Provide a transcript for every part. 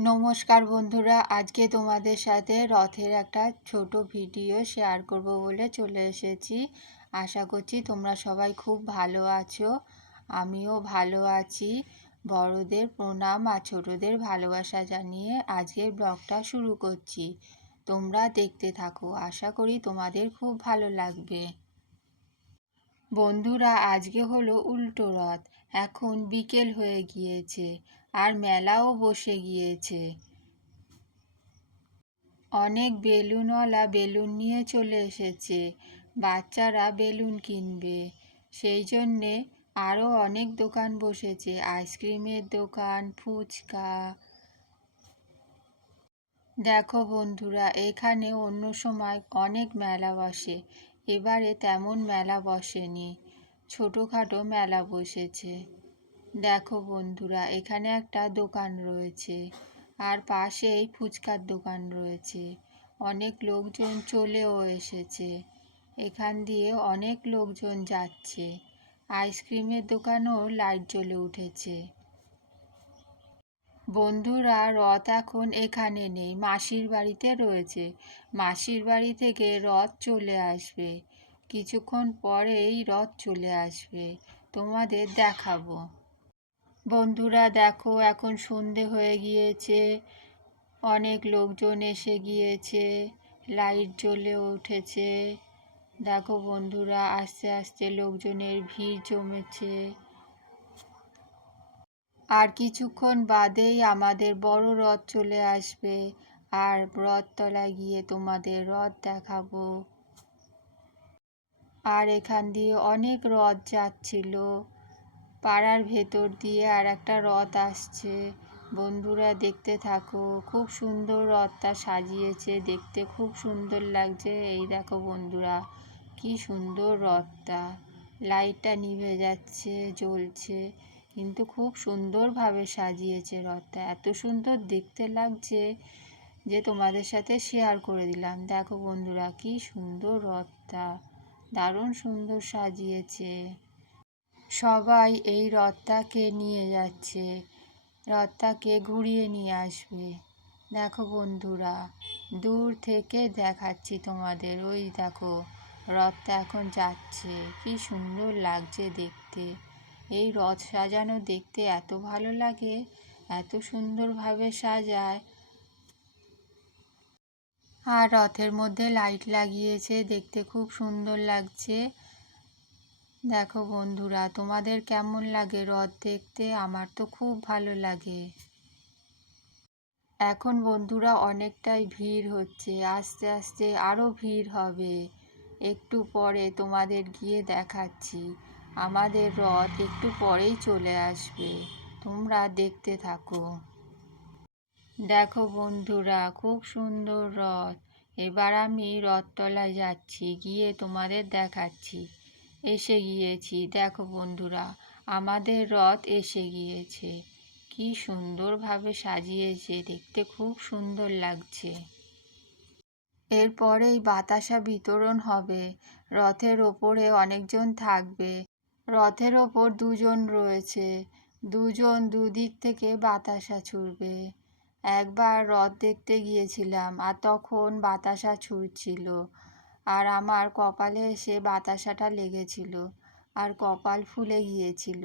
নমস্কার বন্ধুরা, আজকে তোমাদের সাথে রথের একটা ছোট ভিডিও শেয়ার করব বলে চলে এসেছি। আশা করছি তোমরা সবাই খুব ভালো আছো, আমিও ভালো আছি। বড়দের প্রণাম আর ছোটদের ভালোবাসা জানিয়ে আজকের ব্লগটা শুরু করছি। তোমরা দেখতে থাকো, আশা করি তোমাদের খুব ভালো লাগবে। বন্ধুরা, আজকে হলো উল্টো রথ। এখন বিকেল হয়ে গিয়েছে আর মেলাও বসে গিয়েছে। অনেক বেলুনওয়ালা বেলুন নিয়ে চলে এসেছে। বাচ্চারা বেলুন কিনবে। সেই জন্যে আরও অনেক দোকান বসেছে। আইসক্রিমের দোকান, ফুচকা। দেখো বন্ধুরা, এখানে অন্য সময় অনেক মেলা বসে। এবারে তেমন মেলা বসেনি। ছোটোখাটো মেলা বসেছে। দেখো বন্ধুরা, এখানে একটা দোকান রয়েছে আর পাশেই ফুচকার দোকান রয়েছে। অনেক লোকজন চলেও এসেছে। এখান দিয়ে অনেক লোকজন যাচ্ছে। আইসক্রিমের দোকানেও লাইট জ্বলে উঠেছে। বন্ধুরা, রথ এখন এখানে নেই, মাসির বাড়িতে রয়েছে। মাসির বাড়ি থেকে রথ চলে আসবে। কিছুক্ষণ পরেই রথ চলে আসবে। তোমাদের দেখাবো। বন্ধুরা, দেখো, এখন সন্ধে হয়ে গিয়েছে। অনেক লোকজন এসে গিয়েছে। লাইট জ্বলে উঠেছে। দেখো বন্ধুরা, আস্তে আস্তে লোকজনের ভিড় জমেছে। আর কিছুক্ষণ বাদেই আমাদের বড় রথ চলে আসবে। আর রথতলায় গিয়ে তোমাদের রথ দেখাবো। আর এখান দিয়ে অনেক রথ যাচ্ছিল। পাড়ার ভেতর দিয়ে আর একটা রথ আসছে। বন্ধুরা, দেখতে থাকো। খুব সুন্দর রথটা সাজিয়েছে। দেখতে খুব সুন্দর লাগছে। এই দেখো বন্ধুরা, কি সুন্দর রথটা। লাইটটা নিভে যাচ্ছে, জ্বলছে। কিন্তু খুব সুন্দরভাবে সাজিয়েছে রথটা। এত সুন্দর দেখতে লাগছে যে তোমাদের সাথে শেয়ার করে দিলাম। দেখো বন্ধুরা, কি সুন্দর রথটা। দারুণ সুন্দর সাজিয়েছে। সবাই এই রথটাকে নিয়ে যাচ্ছে। রথটাকে ঘুরিয়ে নিয়ে আসবে। দেখো বন্ধুরা, দূর থেকে দেখাচ্ছি তোমাদের। ওই দেখো, রথটা এখন যাচ্ছে। কি সুন্দর লাগছে দেখতে। এই রথ সাজানো দেখতে এত ভালো লাগে। এত সুন্দরভাবে সাজায়। আর রথের মধ্যে লাইট লাগিয়েছে, দেখতে খুব সুন্দর লাগছে। দেখো বন্ধুরা, তোমাদের কেমন লাগে রথ দেখতে? আমার তো খুব ভালো লাগে। এখন বন্ধুরা অনেকটাই ভিড় হচ্ছে, আস্তে আস্তে আরও ভিড় হবে। একটু পরে তোমাদের গিয়ে দেখাচ্ছি। আমাদের রথ একটু পরেই চলে আসবে। তোমরা দেখতে থাকো। দেখো বন্ধুরা, খুব সুন্দর রথ। এবার আমি রথতলায় যাচ্ছি, গিয়ে তোমাদের দেখাচ্ছি। এসে গিয়েছি, দেখো বন্ধুরা, আমাদের রথ এসে গিয়েছে। কি সুন্দরভাবে সাজিয়েছে, দেখতে খুব সুন্দর লাগছে। এরপরেই বাতাসা বিতরণ হবে। রথের ওপরে অনেকজন থাকবে। রথের ওপর দুজন রয়েছে। দুজন দুদিক থেকে বাতাসা ছুড়বে। একবার রথ দেখতে গিয়েছিলাম আর তখন বাতাসা ছুটছিল আর আমার কপালে এসে বাতাসাটা লেগেছিল আর কপাল ফুলে গিয়েছিল।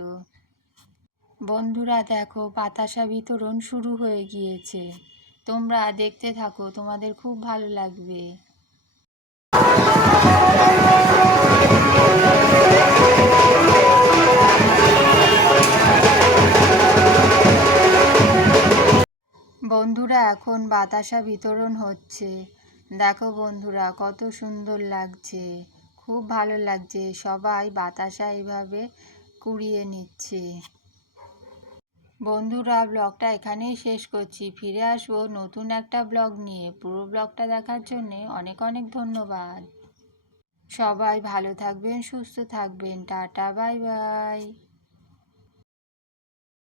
বন্ধুরা দেখো, বাতাসা বিতরণ শুরু হয়ে গিয়েছে। তোমরা দেখতে থাকো, তোমাদের খুব ভালো লাগবে। এখন বাতাসা বিতরণ হচ্ছে। দেখো বন্ধুরা, কত সুন্দর লাগছে। খুব ভালো লাগছে, সবাই বাতাসা এইভাবে কুড়িয়ে নিচ্ছে। বন্ধুরা, ব্লগটা এখানেই শেষ করছি। ফিরে আসব নতুন একটা ব্লগ নিয়ে। পুরো ব্লগটা দেখার জন্যে অনেক অনেক ধন্যবাদ। সবাই ভালো থাকবেন, সুস্থ থাকবেন। Tata, bye bye.